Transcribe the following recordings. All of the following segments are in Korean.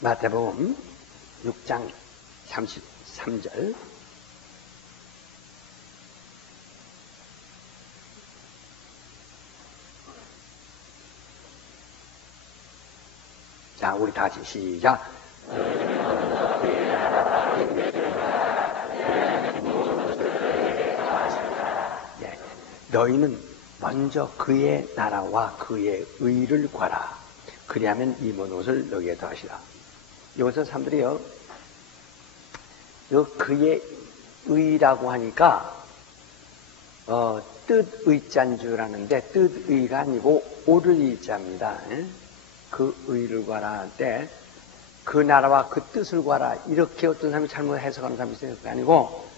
마태복음 6장 33절. 자, 우리 다 같이 시작. 네, 너희는 먼저 그의 나라와 그의 의를 구하라. 그리하면 이 모든 것을 너희에게 더하시라. 여기서 사람들이요, 그의 의라고 하니까 뜻의자인 줄 아는데 뜻의가 아니고 옳을 의자입니다. 그 의를 구하라 할 때 그 나라와 그 뜻을 구하라, 이렇게 어떤 사람이 잘못 해석하는 사람이 있어요. 그게 아니고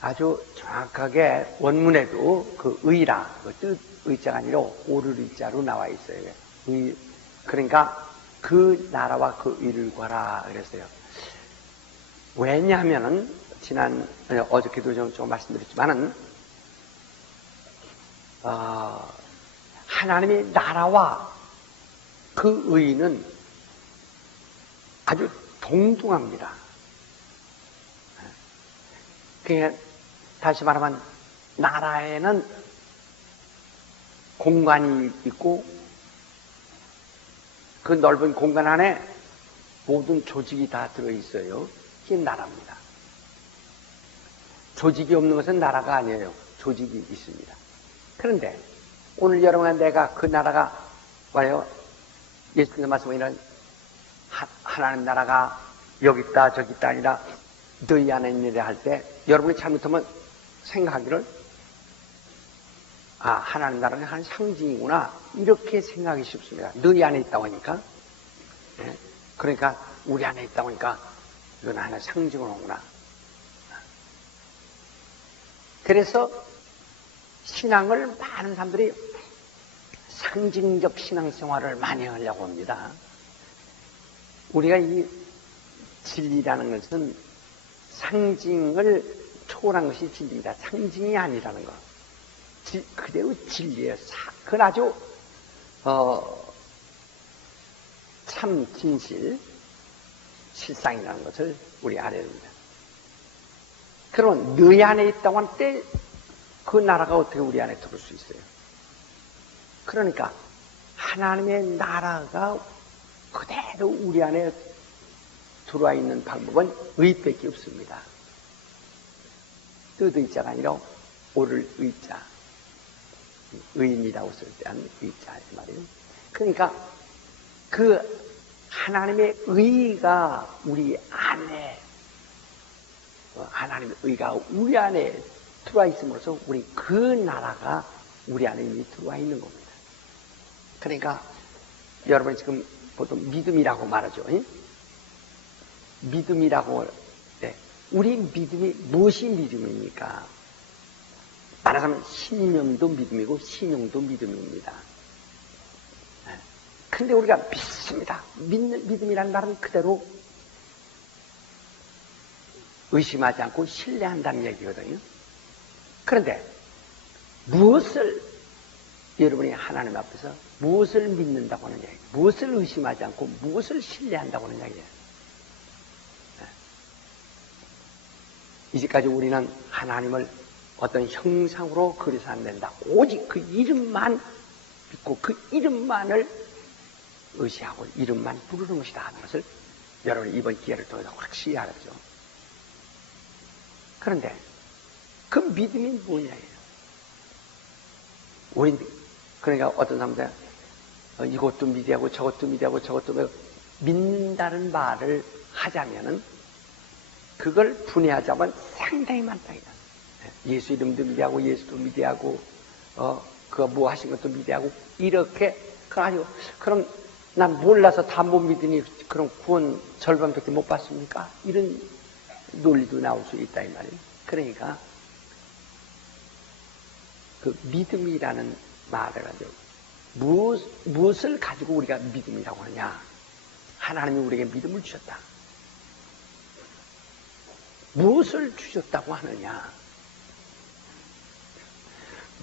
아주 정확하게 원문에도 그 의라, 그 뜻의자가 아니라 옳을 의자로 나와 있어요. 의, 그러니까 그 나라와 그 의를 구하라 그랬어요. 왜냐하면은 어저께도 좀 말씀드렸지만은 하나님의 나라와 그 의는 아주 동등합니다. 그게 다시 말하면 나라에는 공간이 있고 그 넓은 공간 안에 모든 조직이 다 들어있어요. 그게 나라입니다. 조직이 없는 것은 나라가 아니에요. 조직이 있습니다. 그런데 오늘 여러분과 내가 그 나라가 뭐예요? 예수님의 말씀에 이런 하나님 나라가 여기 있다 저기 있다 아니라 너희 안에 있느라 할 때 여러분이 잘못하면 생각하기를 하나님 나라는 한 상징이구나 이렇게 생각하기 쉽습니다. 너희 안에 있다고 하니까. 그러니까 우리 안에 있다고 하니까 이건 하나 상징으로 오구나. 그래서 신앙을 많은 사람들이 상징적 신앙생활을 많이 하려고 합니다. 우리가 이 진리라는 것은 상징을 초월한 것이 진리입니다. 상징이 아니라는 것. 그대로 진리예요. 그건 아주 참 진실, 실상이라는 것을 우리 알아야 됩니다. 그럼 너희 안에 있다고 할 때 그 나라가 어떻게 우리 안에 들어올 수 있어요? 그러니까 하나님의 나라가 그대로 우리 안에 들어와 있는 방법은 의밖에 없습니다. 뜻의자가 아니라 옳을 의자, 의인이라고 쓸 때 한 의자 말이에요. 그러니까 그 하나님의 의가 우리 안에, 하나님의 의가 우리 안에 들어와 있음으로써 우리 그 나라가 우리 안에 이미 들어와 있는 겁니다. 그러니까 여러분이 지금 보통 믿음이라고 말하죠. 믿음이라고, 네. 우리 믿음이 무엇이 믿음입니까? 말하자면 신념도 믿음이고 신용도 믿음입니다. 근데 우리가 믿습니다. 믿음이라는 말은 그대로 의심하지 않고 신뢰한다는 얘기거든요. 그런데 무엇을 여러분이 하나님 앞에서 무엇을 믿는다고 하는 얘기예요? 무엇을 의심하지 않고 무엇을 신뢰한다고 하는 얘기예요? 이제까지 우리는 하나님을 어떤 형상으로 그려서 안 된다. 오직 그 이름만 믿고 그 이름만을 의시하고 이름만 부르는 것이다 하는 것을 여러분이 이번 기회를 통해서 확실히 알았죠. 그런데 그 믿음이 뭐냐예요? 우리 그러니까 어떤 사람들 이것도 믿어야하고 저것도 믿어야하고 저것도 믿는다는 말을 하자면은 그걸 분해하자면 상당히 많다. 예수 이름도 믿어야하고 예수도 믿어야하고 그거 뭐 하신 것도 믿어야하고 이렇게 아주 그럼 난 몰라서 다 못 믿으니 그럼 구원 절반밖에 못 받습니까? 이런 논리도 나올 수 있다 이 말이에요. 그러니까 그 믿음이라는 말을 가지고 무엇을 가지고 우리가 믿음이라고 하느냐? 하나님이 우리에게 믿음을 주셨다. 무엇을 주셨다고 하느냐?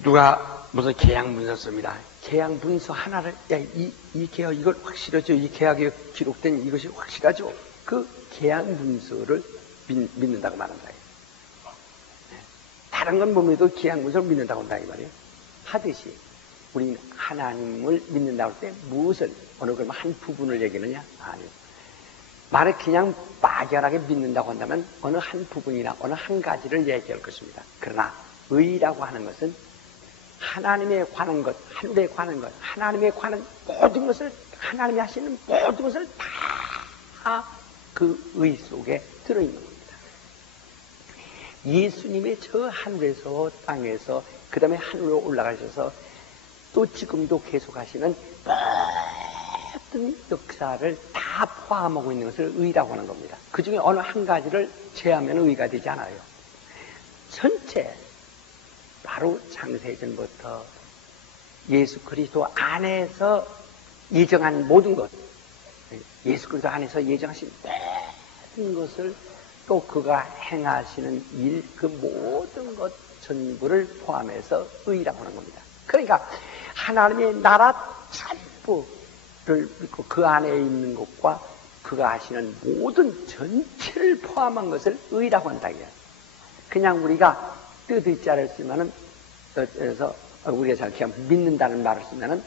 누가 무슨 계약 문서 씁니다. 계약 문서 하나를, 야, 이 계약, 이걸 확실하죠? 이 계약에 기록된 이것이 확실하죠? 그 계약 문서를 믿는다고 말한다. 다른 건 못 믿어도 계약 문서를 믿는다고 한다, 이 말이에요. 하듯이, 우리는 하나님을 믿는다고 할 때 무엇을, 어느 그러면 한 부분을 얘기하느냐? 아니요. 만약 그냥 막연하게 믿는다고 한다면 어느 한 부분이나 어느 한 가지를 얘기할 것입니다. 그러나 의라고 하는 것은 하나님에 관한 것, 하늘에 관한 것, 하나님에 관한 모든 것을, 하나님이 하시는 모든 것을 다 그 의 속에 들어있는 겁니다. 예수님이 저 하늘에서 땅에서 그 다음에 하늘로 올라가셔서 또 지금도 계속 하시는 모든 역사를 다 포함하고 있는 것을 의라고 하는 겁니다. 그 중에 어느 한 가지를 제하면 의가 되지 않아요. 전체, 바로 창세전부터 예수 그리스도 안에서 예정한 모든 것, 예수 그리스도 안에서 예정하신 모든 것을 또 그가 행하시는 일, 그 모든 것 전부를 포함해서 의라고 하는 겁니다. 그러니까 하나님의 나라 전부를 믿고 그 안에 있는 것과 그가 하시는 모든 전체를 포함한 것을 의라고 한다. 그냥 우리가 뜻의자를 쓰면은, 그래서 우리가 잘 믿는다는 말을 쓰면은,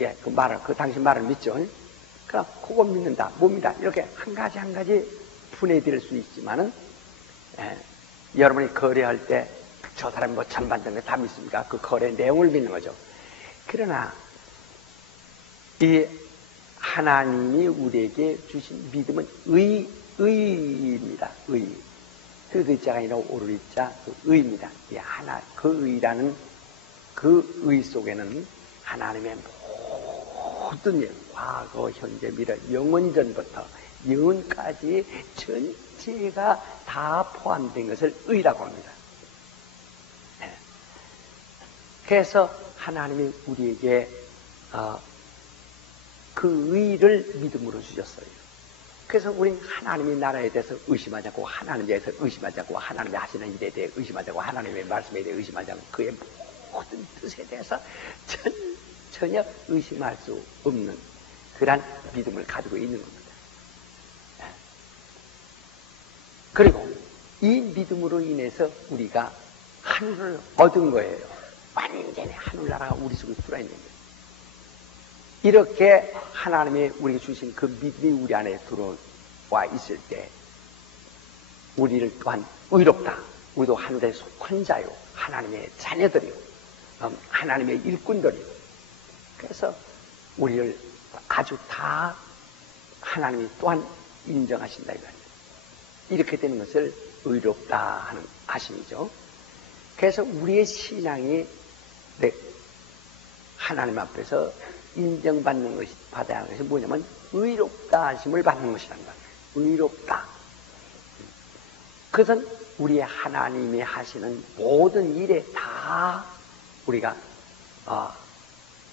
예, 그 당신 말을 믿죠. 그럼 그거 믿는다, 뭡니다. 이렇게 한 가지 한 가지 분해될 수 있지만은, 예, 여러분이 거래할 때 저 사람이 뭐 전반적인 거 다 믿습니까? 그 거래 내용을 믿는 거죠. 그러나 이 하나님이 우리에게 주신 믿음은 의입니다. 의. 뜻의자가 아니라 오르의자, 그 의입니다. 이 하나, 그 의라는 그 의 속에는 하나님의 모든 일, 과거, 현재, 미래, 영원 전부터 영원까지 전체가 다 포함된 것을 의라고 합니다. 그래서 하나님이 우리에게 그 의를 믿음으로 주셨어요. 그래서 우리는 하나님의 나라에 대해서 의심하지 않고, 하나님에 대해서 의심하지 않고, 하나님이 하시는 일에 대해 의심하지 않고, 하나님의 말씀에 대해 의심하지 않고, 그의 모든 뜻에 대해서 전혀 의심할 수 없는 그러한 믿음을 가지고 있는 겁니다. 그리고 이 믿음으로 인해서 우리가 하늘을 얻은 거예요. 완전히 하늘나라가 우리 속에 들어있는 거예요. 이렇게 하나님이 우리에게 주신 그 믿음이 우리 안에 들어와 있을 때 우리를 또한 의롭다. 우리도 하늘에 속한 자요, 하나님의 자녀들이요, 하나님의 일꾼들이요. 그래서 우리를 아주 다 하나님이 또한 인정하신다 이거예요. 이렇게 되는 것을 의롭다 하는 하심이죠. 그래서 우리의 신앙이 하나님 앞에서 인정받는 것이, 받아야 하는 것이 뭐냐면 의롭다 하심을 받는 것이라는 거예요. 의롭다. 그것은 우리 하나님이 하시는 모든 일에 다 우리가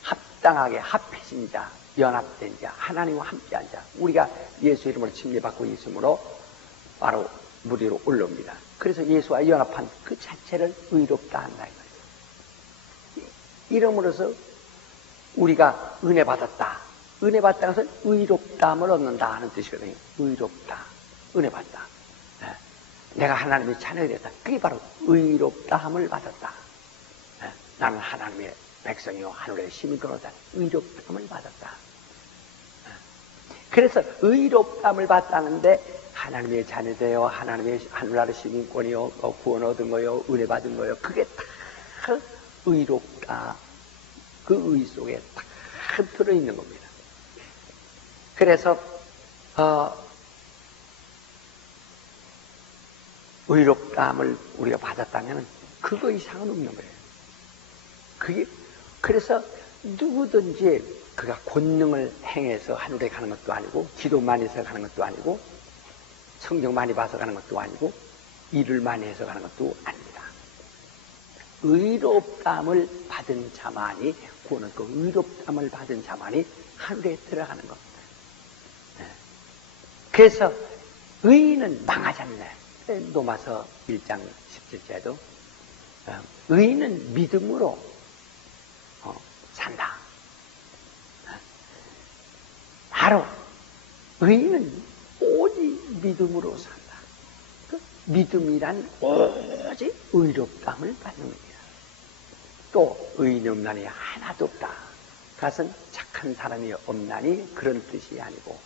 합당하게 합해진 자, 연합된 자, 하나님과 함께한 자, 우리가 예수 이름으로 칭례받고 있으므로 바로 무리로 올라옵니다. 그래서 예수와 연합한 그 자체를 의롭다 한다 이거예요. 이름으로서 우리가 은혜 받았다. 은혜 받다는 것은 의롭다함을 얻는다 하는 뜻이거든요. 의롭다. 은혜 받다. 내가 하나님의 자녀가 됐다. 그게 바로 의롭다함을 받았다. 나는 하나님의 백성이요 하늘의 시민으로다. 의롭다함을 받았다. 그래서 의롭다함을 받다는데 하나님의 자녀되어 하나님의 하늘나라 시민권이요, 구원 얻은 거요, 은혜 받은 거요, 그게 다 의롭다. 그 의 속에 다 들어있는 겁니다. 그래서 의롭다함을 우리가 받았다면 그거 이상은 없는 거예요. 그래서 누구든지 그가 권능을 행해서 하늘에 가는 것도 아니고, 기도 많이 해서 가는 것도 아니고, 성경 많이 봐서 가는 것도 아니고, 일을 많이 해서 가는 것도 아닙니다. 의롭다함을 받은 자만이 구원 얻고, 의롭다함을 받은 자만이 하늘에 들어가는 겁니다. 그래서 의인은 망하지 않네. 로마서 1장 17절에도 의인은 믿음으로 산다. 바로 의인은 오직 믿음으로 산다. 그 믿음이란 오직 의롭다함을 받는 겁니다. 또 의인 없나니 하나도 없다. 그것은 착한 사람이 없나니 그런 뜻이 아니고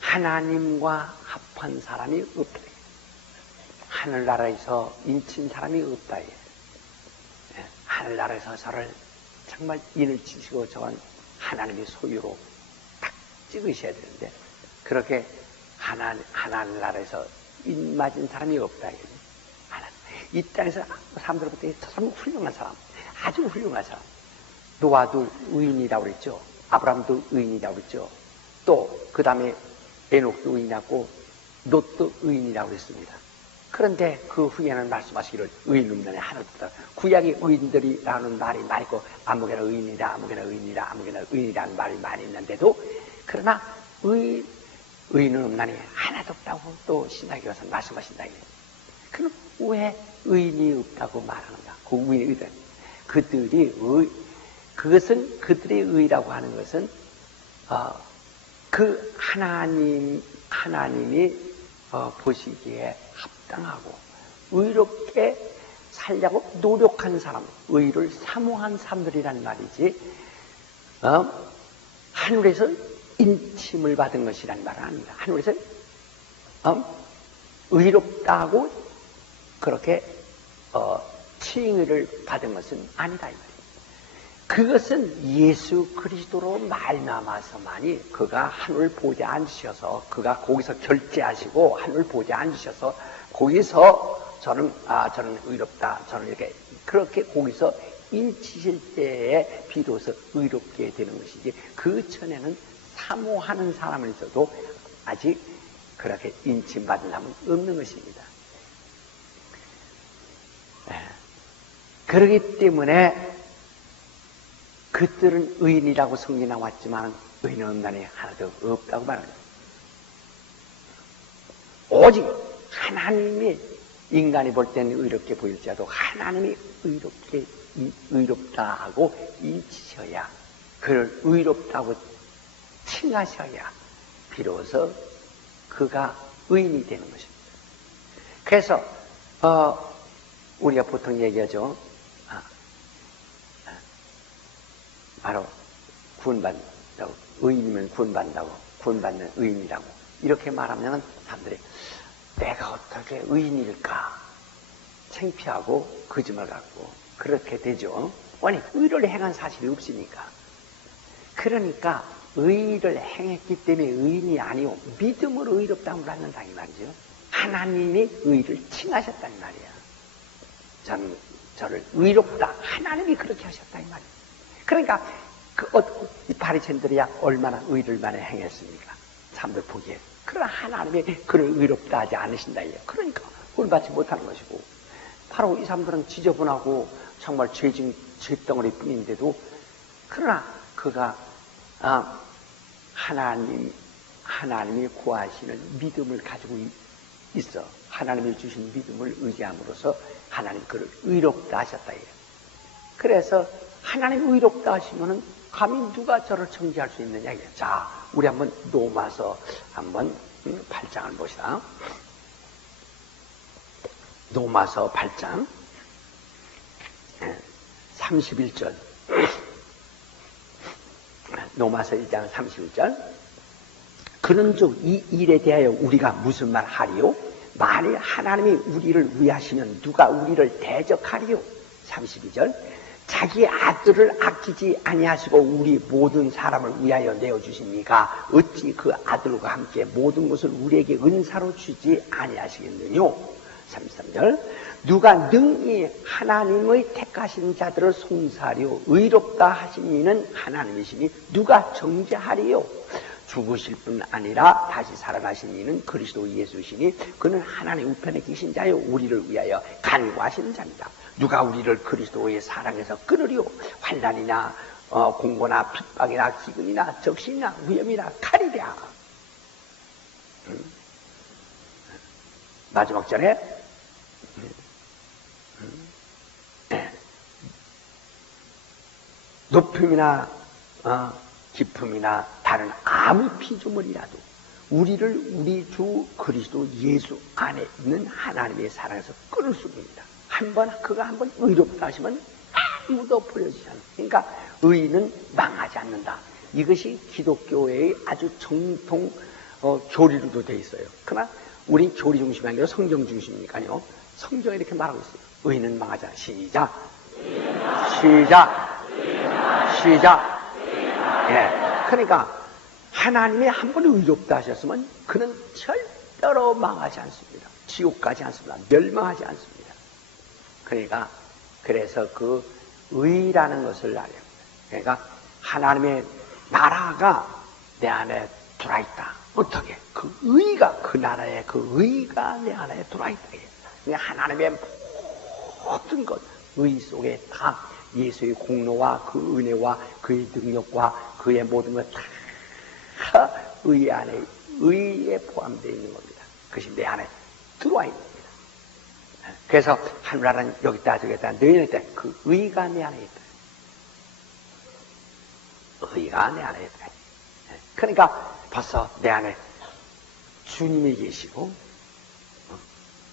하나님과 합한 사람이 없다. 하늘나라에서 인친 사람이 없다. 하늘나라에서 저를 정말 인을 치시고 저건 하나님의 소유로 딱 찍으셔야 되는데 그렇게 하늘나라에서 인 맞은 사람이 없다. 이 땅에서 사람들 볼 때 저 사람은 훌륭한 사람, 아주 훌륭한 사람. 노아도 의인이라고 그랬죠. 아브라함도 의인이라고 그랬죠. 또 그 다음에 에녹도 의인이라고 롯도 의인이라고 그랬습니다. 그런데 그 후에는 말씀하시기를 의인 없나니 하나도 없다. 구약의 의인들이라는 말이 많이 있고 아무개나 의인이다, 아무개나 의인이다, 아무개나 의인이라는 말이 많이 있는데도 그러나 의인은 없나니 하나도 없다고 또 신약에서 말씀하신다. 그럼 왜 의인이 없다고 말하는가? 그 의인들 그것은 그들의 의라고 하는 것은 그 하나님이 보시기에 합당하고 의롭게 살려고 노력한 사람, 의를 사모한 사람들이란 말이지, 하늘에서 인침을 받은 것이란 말은 아닙니다. 하늘에서 의롭다고 그렇게 칭의를 받은 것은 아니다. 그것은 예수 그리스도로 말미암아서만이 그가 하늘 보좌에 앉으셔서 그가 거기서 결제하시고 하늘 보좌에 앉으셔서 거기서 저는 의롭다, 저는 이렇게 그렇게 거기서 인치실 때에 비로소 의롭게 되는 것이지 그 전에는 사모하는 사람은 있어도 아직 그렇게 인침받은 사람은 없는 것입니다. 그렇기 때문에 그들은 의인이라고 성경에 나왔지만 의인 없나니 하나도 없다고 말합니다. 오직 하나님이 인간이 볼 때는 의롭게 보일지라도 하나님이 의롭다 하고 인치셔야 그를 의롭다고 칭하셔야 비로소 그가 의인이 되는 것입니다. 그래서 우리가 보통 얘기하죠. 바로 구원받는다고, 의인이면 구원받는다고, 구원받는 의인이라고 이렇게 말하면 사람들이 내가 어떻게 의인일까 창피하고 거짓말 갖고 그렇게 되죠. 아니 의를 행한 사실이 없으니까. 그러니까 의를 행했기 때문에 의인이 아니오 믿음으로 의롭다고 받는다 이 말이죠. 하나님이 의를 칭하셨단 말이야. 저를 의롭다 하나님이 그렇게 하셨다 이 말이야. 그러니까 이 바리새인들이야 얼마나 의를 많이 행했습니까? 사람들 보기에. 그러나 하나님이 그를 의롭다 하지 않으신다 이요. 그러니까 구원받지 못하는 것이고 바로 이 사람들은 지저분하고 정말 죄덩어리 뿐인데도 그러나 그가 하나님이 구하시는 믿음을 가지고 있어. 하나님이 주신 믿음을 의지함으로써 하나님 그를 의롭다 하셨다 이요. 그래서 하나님 의롭다 하시면은 감히 누가 저를 정죄할 수 있느냐. 자, 우리 한번 로마서 한번 8장을 보시다. 로마서 8장 31절. 로마서 1장 31절. 그런즉 이 일에 대하여 우리가 무슨 말 하리요? 만일 하나님이 우리를 위하시면 누가 우리를 대적하리요? 32절. 자기 아들을 아끼지 아니하시고 우리 모든 사람을 위하여 내어주십니까? 어찌 그 아들과 함께 모든 것을 우리에게 은사로 주지 아니하시겠느뇨? 33절. 누가 능히 하나님의 택하신 자들을 송사하려 의롭다 하신 이는 하나님이시니 누가 정죄하리요? 죽으실 뿐 아니라 다시 살아나신 이는 그리스도 예수시니 그는 하나님 우편에 계신 자요 우리를 위하여 간구하시는 자입니다. 누가 우리를 그리스도의 사랑에서 끊으리요? 환난이나 공고나 핍박이나 기근이나 적신이나 위험이나 칼이랴. 마지막 절에 높음이나 깊음이나 다른 아무 피조물이라도 우리를 우리 주 그리스도 예수 안에 있는 하나님의 사랑에서 끊을 수 없습니다. 그가 한번 의롭다 하시면 아무도 버려지지 않는다. 그러니까 의는 망하지 않는다. 이것이 기독교의 아주 정통 교리로도 되어 있어요. 그러나 우린 교리 중심이 아니라 성경 중심이니까요. 성경에 이렇게 말하고 있어요. 의는 망하지 않는다. 시작. 예. 그러니까 하나님이 한번 의롭다 하셨으면 그는 절대로 망하지 않습니다. 지옥 가지 않습니다. 멸망하지 않습니다. 그러니까 그래서 그 의라는 것을 알아야 합니다. 그러니까 하나님의 나라가 내 안에 들어있다. 어떻게? 그 의가, 그 나라의 그 의가 내 안에 들어있다. 그러니까 하나님의 모든 것, 의 속에 다 예수의 공로와 그 은혜와 그의 능력과 그의 모든 것 다 의 안에, 의에 포함되어 있는 겁니다. 그것이 내 안에 들어와 있는 겁니다. 그래서 하늘나라는 여기 있다 저기 있다 너희는 있다. 그 의가 내 안에 있다. 의가 내 안에 있다. 그러니까 벌써 내 안에 주님이 계시고,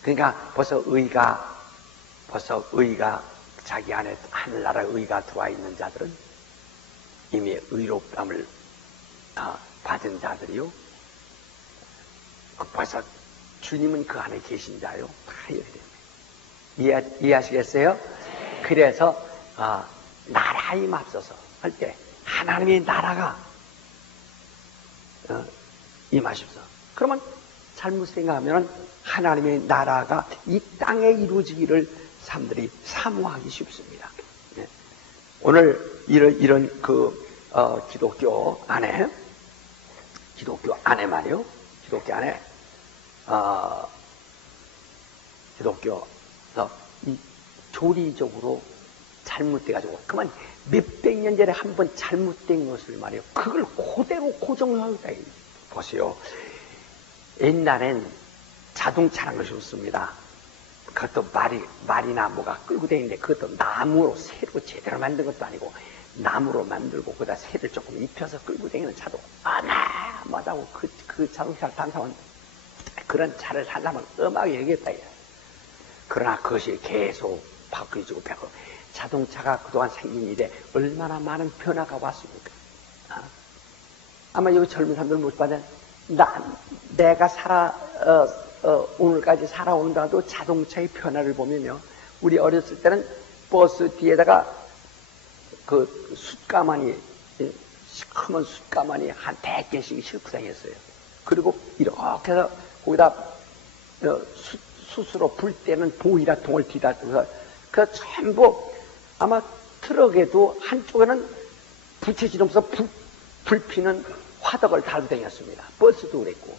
그러니까 벌써 의가 자기 안에 하늘나라 의가 들어와 있는 자들은 이미 의롭담을 받은 자들이요. 벌써 주님은 그 안에 계신 자요. 다 이렇게 됩니다. 이해하시겠어요? 그래서 나라에 맙서서 할 때 하나님의 나라가 임하십시오. 그러면 잘못 생각하면 하나님의 나라가 이 땅에 이루어지기를 사람들이 사모하기 쉽습니다. 오늘 이런 기독교 안에 말이요. 기독교 안에 기독교에서 이 교리적으로 잘못돼가지고 그만 몇백 년 전에 한번 잘못된 것을 말이요. 그걸 그대로 고정하겠다. 보세요. 옛날엔 자동차라는 것이 없습니다. 그것도 말이나 뭐가 끌고 다니는데 그것도 나무로 새로 제대로 만든 것도 아니고 나무로 만들고 거기다 새를 조금 입혀서 끌고 다니는 차도 어마어마하다고 그 자동차를 탄 사람은 그런 차를 산 사람은 엄하게 얘기했다. 그러나 그것이 계속 바뀌어지고 자동차가 그동안 생긴 일에 얼마나 많은 변화가 왔습니까? 아마 여기 젊은 사람들 못 받은 내가 오늘까지 살아온다도 자동차의 변화를 보면요. 우리 어렸을 때는 버스 뒤에다가 그 숯가마니, 시커먼 숯가마니 한 100개씩 싣고 다녔어요. 그리고 이렇게 해서 거기다 숯으로 불 때는 보이라통을 뒤다 둬서 그 전부 아마 트럭에도 한쪽에는 부채질하면서 불 피는 화덕을 달고 다녔습니다. 버스도 그랬고.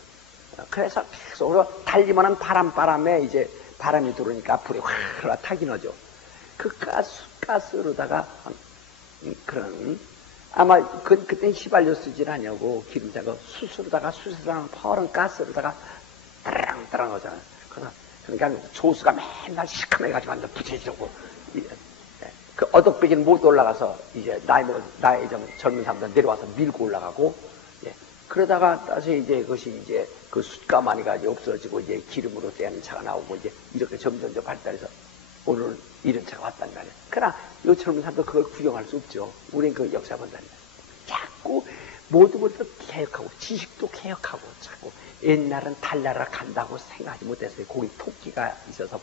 그래서 계속 달리면은 바람에 이제 바람이 들어오니까 불이 확 타긴 하죠. 그 가스로다가 그런 아마 그때는 휘발유 쓰질 않냐고 기름자가 숯으로다가 퍼른 가스로다가 따랑 하잖아요. 그러니까 조수가 맨날 시커매가지고 앉아 부채질하고 그 어덕배기는 못 올라가서 이제 나이 좀 젊은 사람들 내려와서 밀고 올라가고 그러다가 다시 이제 그것이 이제 그 숯가마니가 이제 없어지고 이제 기름으로 떼는 차가 나오고 이제 이렇게 점점 발달해서 오늘 이런 차가 왔단 말이에요. 그러나 이 젊은 사람도 그걸 구경할 수 없죠. 우린 그 역사 본다니까. 자꾸 모든 것도 개혁하고 지식도 개혁하고 자꾸 옛날은 달나라 간다고 생각하지 못했어요. 거기 토끼가 있어서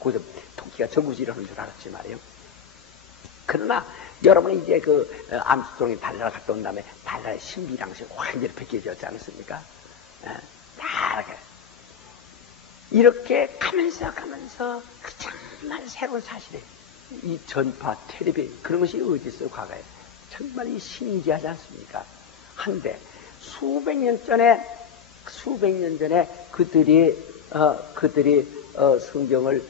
거기서 토끼가 저구지라는 줄 알았지 말이에요. 그러나 여러분이 이제 그 암스트롱이 달나라 갔다 온 다음에 달나라의 신비랑식 완전히 벗겨졌지 않습니까? 다 이렇게 가면서 그 정말 새로운 사실에 이 전파, 텔레비전 그런 것이 어디 있어요? 과거에 정말 이 신기하지 않습니까? 한데 수백 년 전에 그들이 성경을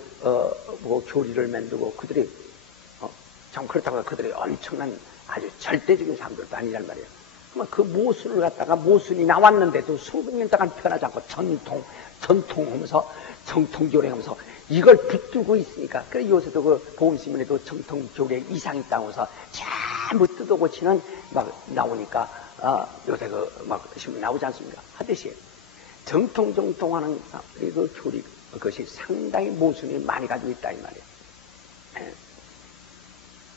교리를 만들고 그들이 참 그렇다고 그들이 엄청난 아주 절대적인 사람들도 아니란 말이에요. 그러면 그 모순을 갖다가 모순이 나왔는데도 수백 년 동안 변하지 않고 전통하면서 정통교례하면서 이걸 붙들고 있으니까 그래 요새도 그 보험신문에도 정통교례 이상이 있다고 해서 못 뜯어 고치는 막 나오니까, 요새 막 신문 나오지 않습니까? 하듯이 정통하는 그 교리, 그것이 상당히 모순이 많이 가지고 있다, 이 말이에요.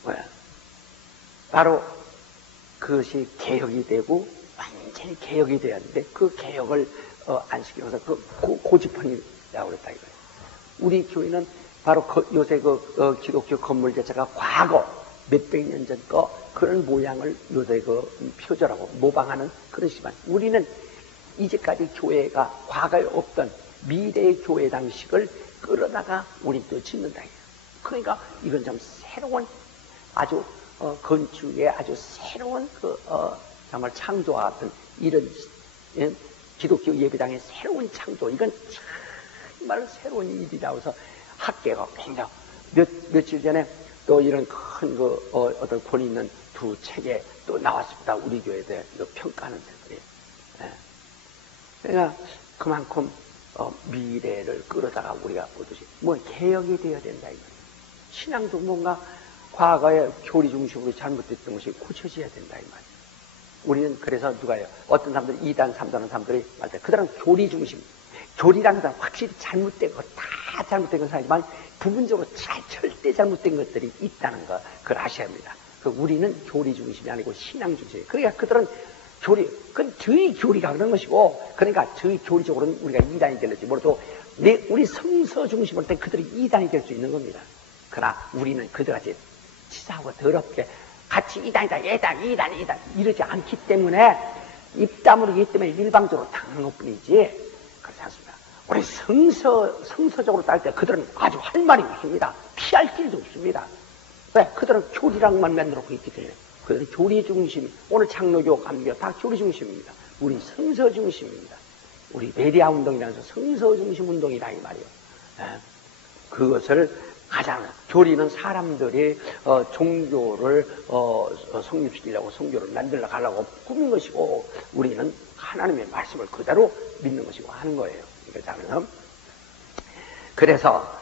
예. 바로 그것이 개혁이 되고 완전히 개혁이 돼야 하는데 그 개혁을 안 시켜서 그 고집헌이라고 그랬다 이거예요. 우리 교회는 바로 요새 기독교 건물 자체가 과거 몇백 년 전 거 그런 모양을 요새 표절하고 모방하는 그런 시간. 우리는 이제까지 교회가 과거에 없던 미래의 교회 방식을 끌어다가 우리 또 짓는다. 그러니까 이건 좀 새로운 아주 건축의 아주 새로운 정말 창조와 같은 이런 기독교 예배당의 새로운 창조, 이건 정말 새로운 일이라고 해서 학계가 굉장히 며칠 전에 또 이런 큰 어떤 권위 있는 두 책에 또 나왔습니다. 우리 교회에 대해 평가하는 책들이. 그러니까 그만큼 미래를 끌어다가 우리가 보듯이 뭐 개혁이 되어야 된다 이거예요. 신앙도 뭔가 과거의 교리 중심으로 잘못됐던 것이 고쳐져야 된다 이 말이에요. 우리는 그래서 누가요? 어떤 사람들이 2단, 3단은 사람들이 맞아요. 그들은 교리 중심. 교리라는 것은 확실히 잘못된 것, 다 잘못된 것은 아니지만 부분적으로 절대 잘못된 것들이 있다는 거, 그걸 아셔야 합니다. 우리는 교리 중심이 아니고 신앙 중심이에요. 그러니까 그들은 그건 저희 교리가 그런 것이고, 그러니까 저희 교리적으로는 우리가 2단이 될지 몰라도 우리 성서 중심으로 때 그들이 2단이 될 수 있는 겁니다. 그러나 우리는 그들같이 치사하고 더럽게 같이 2단이다, 2단 이러지 않기 때문에 입 다물기 때문에 일방적으로 당하는 것 뿐이지 그렇지 않습니다. 우리 성서적으로 따질 때 그들은 아주 할 말이 없습니다. 피할 길도 없습니다. 왜? 그들은 교리랑만 만들어놓고 있기 때문에 그들은 교리 중심, 오늘 창노교, 감교 다 교리 중심입니다. 우리 성서 중심입니다. 우리 메디아 운동이라면서 성서 중심 운동이다 이 말이에요. 그것을 가장 교리는 사람들이 종교를 성립시키려고 성교를 만들려고 하려고 꾸민 것이고 우리는 하나님의 말씀을 그대로 믿는 것이고 하는 거예요. 그래서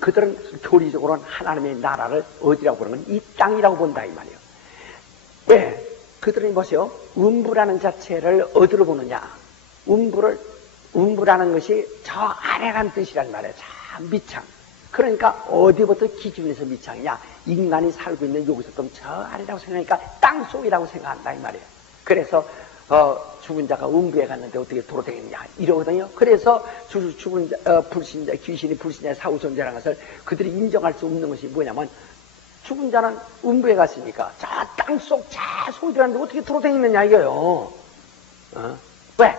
그들은 교리적으로는 하나님의 나라를 어디라고 보는 건 이 땅이라고 본다 이 말이에요. 왜? 그들은 보세요. 음부라는 자체를 어디로 보느냐? 음부라는 것이 저 아래란 뜻이란 말이에요. 참 밑창. 그러니까 어디부터 기준에서 밑창이냐? 인간이 살고 있는 여기서 저 아래라고 생각하니까 땅속이라고 생각한다 이 말이에요. 그래서 죽은 자가 음부에 갔는데 어떻게 돌아다녔냐 이러거든요. 그래서 죽은 자, 불신자, 귀신이 불신자의 사후손자라는 것을 그들이 인정할 수 없는 것이 뭐냐면 죽은 자는 음부에 갔으니까 저 땅속 저 속에 들어갔는데 어떻게 돌아다녔느냐 이거요. 왜?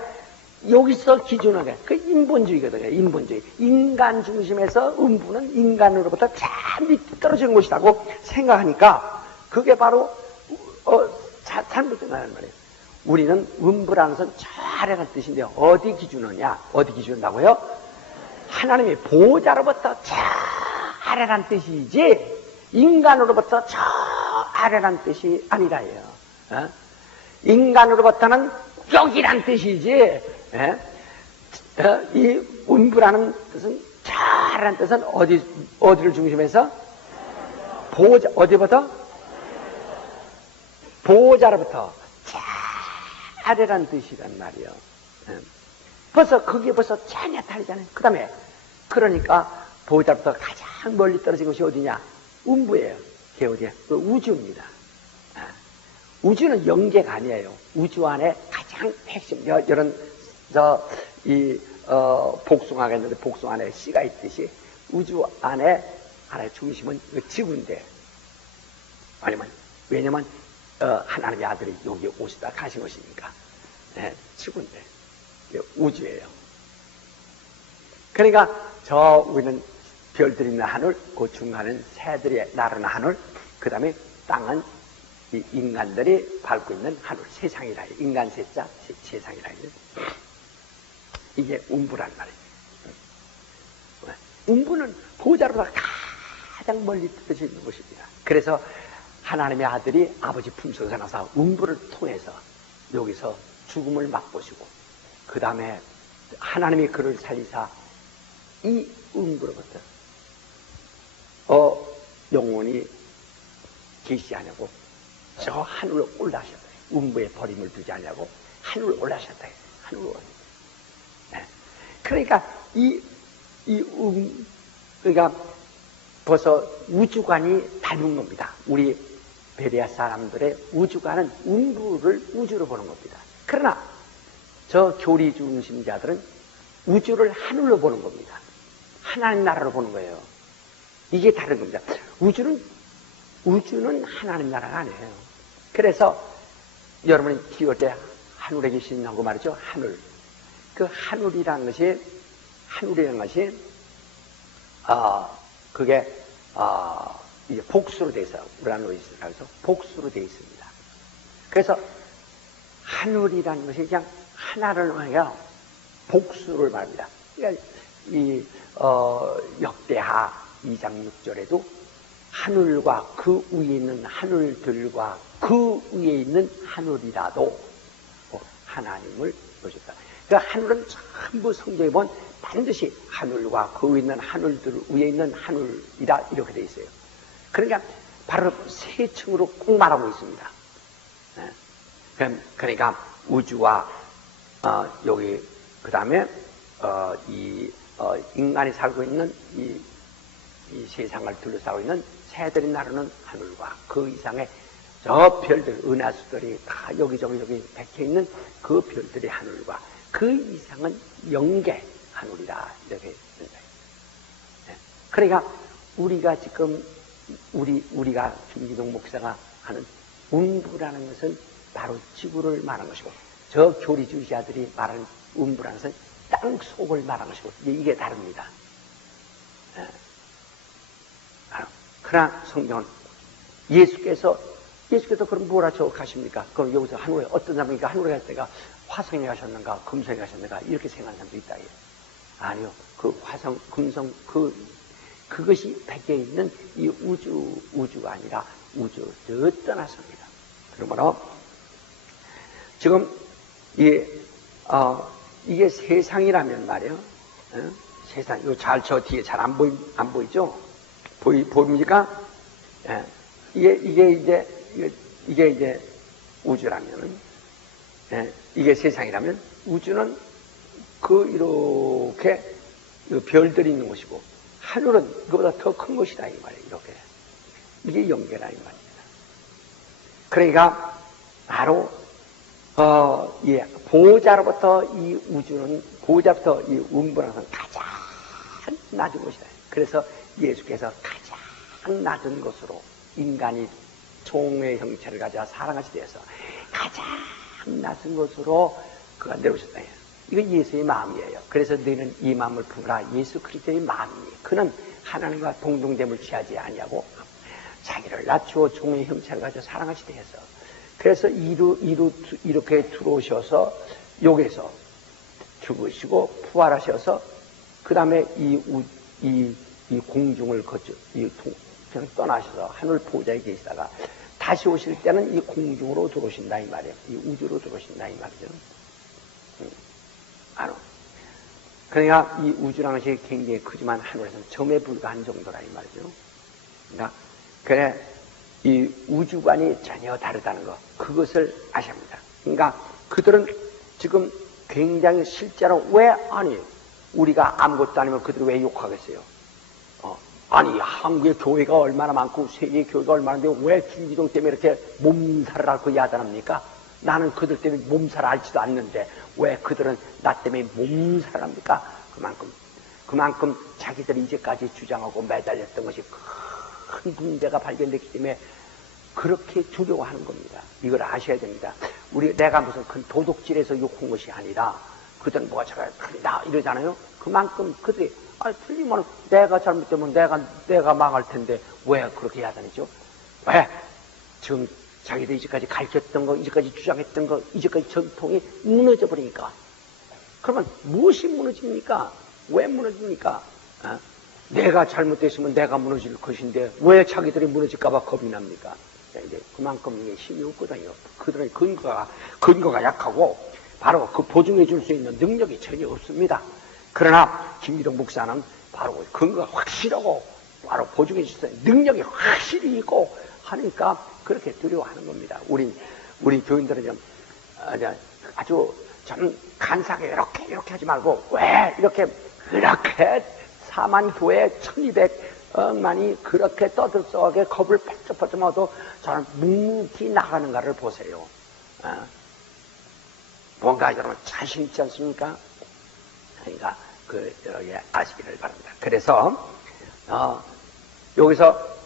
여기서 기준하게 그 인본주의거든요. 인본주의. 인간 중심에서 음부는 인간으로부터 저 밑에 떨어지는 곳이라고 생각하니까 그게 바로 잘못된 거란 말이에요. 우리는 음부라는 것은 저 아래라는 뜻인데 어디 기준하냐? 어디 기준한다고요? 하나님의 보호자로부터 저 아래란 뜻이지 인간으로부터 저 아래란 뜻이 아니라요. 인간으로부터는 여기란 뜻이지 이 음부라는 뜻은 저 아래란 뜻은 어디를 중심해서? 보호자, 어디부터? 보호자로부터 저 아래란 뜻이란 말이요. 그게 벌써 전혀 다르잖아요. 그 다음에 그러니까 보호자로부터 가장 멀리 떨어진 것이 어디냐? 음부예요. 그게 어디야? 우주입니다. 우주는 영계가 아니에요. 우주 안에 가장 핵심, 이런 복숭아가 있는데 복숭아 안에 씨가 있듯이 우주 안에 하나의 중심은 지구인데, 왜냐면 하나님의 아들이 여기 오시다 가신 것이니까 지구인데 우주예요. 그러니까 우리는 별들이 있는 하늘, 그 중간은 새들이 나르는 하늘, 그 다음에 땅은 이 인간들이 밟고 있는 하늘, 세상이라 해요. 인간 세자, 세상이라 해요. 이게 음부란 말이에요. 음부는 보호자로서 가장 멀리 떨어져 있는 곳입니다. 그래서 하나님의 아들이 아버지 품속에서 나서 음부를 통해서 여기서 죽음을 맛보시고 그 다음에 하나님이 그를 살리사 이 음부로부터 영원히 계시하냐고 저 하늘로 올라가셨다. 음부에 버림을 두지 않냐고 하늘로 올라가셨다. 하늘로. 네. 그러니까 그러니까 벌써 우주관이 닮은 겁니다. 우리 베레아 사람들의 우주관은 우주로 보는 겁니다. 그러나 저 교리 중심자들은 우주를 하늘로 보는 겁니다. 하나님 나라로 보는 거예요. 이게 다른 겁니다. 우주는 하나님 나라가 아니에요. 그래서 여러분이 키울 때 하늘에 계신다고 말이죠. 하늘. 그 하늘이라는 것이 그게 이제 복수로 돼 있어요. 우라노이스라고 해서 복수로 돼 있습니다. 그래서 하늘이라는 것이 그냥 하나를 말이야 복수를 말합니다. 그러니까 역대하 2장 6절에도 하늘과 그 위에 있는 하늘들과 그 위에 있는 하늘이라도 하나님을 보셨다. 그 하늘은 전부 성경에 보면 반드시 하늘과 그 위에 있는 하늘들 위에 있는 하늘이다 이렇게 돼 있어요. 그러니까 바로 세 층으로 꼭 말하고 있습니다. 그러니까 우주와 여기 그 다음에 인간이 살고 있는 이 세상을 둘러싸고 있는 새들이 나르는 하늘과 그 이상의 저 별들, 은하수들이 다 여기저기 박혀 있는 그 별들의 하늘과 그 이상은 영계 하늘이다 이렇게 된다. 그러니까 우리가 지금 우리가 김기동 목사가 하는 운부라는 것은 바로 지구를 말하는 것이고 저 교리주의자들이 말하는 운부라는 것은 땅 속을 말하는 것이고 이게 다릅니다. 그러나 성경은 예수께서 그럼 뭐라 적하십니까? 그럼 여기서 하늘에 어떤 사람이니까 하늘에 갈 때가 화성에 가셨는가 금성에 가셨는가 이렇게 생각하는 사람도 있다. 아니요. 그 화성 금성 그것이 박혀 있는 이 우주가 아니라 우주 저 떠나서입니다. 그러므로 지금 이게 세상이라면 말이에요. 세상 이거 저 뒤에 잘 안 보이죠? 보입니까? 이게 이제 우주라면은 이게 세상이라면 우주는 이렇게 별들이 있는 것이고 하늘은 그보다 더 큰 것이다 이 말이에요. 이렇게 이게 영계라 이 말입니다. 그러니까 바로 보호자로부터 이 우주는 보호자부터 이 운부라는 것은 가장 낮은 것이다. 그래서 예수께서 가장 낮은 것으로 인간이 종의 형체를 가져 사랑하시 되어서 가장 낮은 것으로 그가 내려오셨다. 이건 예수의 마음이에요. 그래서 너희는 이 마음을 품으라. 예수 그리스도의 마음이에요. 그는 하나님과 동등됨을 취하지 아니하고 자기를 낮추어 종의 형체를 가져 사랑하시 되어서 그래서 이렇게 들어오셔서 여기서 죽으시고 부활하셔서 그 다음에 이 공중을 거쳐 그냥 떠나셔서 하늘 보좌에 계시다가 다시 오실 때는 이 공중으로 들어오신다 이 말이에요. 이 우주로 들어오신다 이 말이죠. 그러니까 이 우주라는 것이 굉장히 크지만 하늘에서는 점에 불과한 정도라 이 말이죠. 그러니까 그래 이 우주관이 전혀 다르다는 것 그것을 아셔야 합니다. 그러니까 그들은 지금 굉장히 실제로 우리가 아무것도 아니면 그들이 왜 욕하겠어요? 아니 한국의 교회가 얼마나 많고 세계의 교회가 얼마나 많은데 왜 김기동 때문에 이렇게 몸살을 앓고 야단합니까? 나는 그들 때문에 몸살을 앓지도 않는데 왜 그들은 나 때문에 몸살을 합니까? 그만큼 자기들이 이제까지 주장하고 매달렸던 것이 큰 문제가 발견됐기 때문에 그렇게 두려워하는 겁니다. 이걸 아셔야 됩니다. 내가 무슨 큰 도둑질에서 욕한 것이 아니라 그들은 뭐가 저가 틀리다 이러잖아요. 그만큼 그들이 틀리면 내가 잘못되면 내가 망할 텐데 왜 그렇게 야단이죠? 왜? 지금 자기들이 이제까지 가르쳤던 거, 이제까지 주장했던 거, 이제까지 전통이 무너져 버리니까. 그러면 무엇이 무너집니까? 왜 무너집니까? 내가 잘못됐으면 내가 무너질 것인데 왜 자기들이 무너질까봐 겁이 납니까? 이제 그만큼 이게 힘이 없거든요. 그들의 근거가 약하고 바로 그 보증해 줄 수 있는 능력이 전혀 없습니다. 그러나 김기동 목사는 바로 근거가 확실하고 바로 보증해 줄 수 있는 능력이 확실히 있고 하니까 그렇게 두려워하는 겁니다. 우리 교인들은 좀 아주 좀 간사하게 이렇게 하지 말고, 왜 이렇게 4만 교회 1200만이 그렇게 떠들썩하게 겁을 펄쩍펄쩍 먹어도 저는 묵묵히 나가는가를 보세요. 뭔가 여러분 자신 있지 않습니까? 그러니까 여러분이 아시기를 바랍니다. 그래서 여기서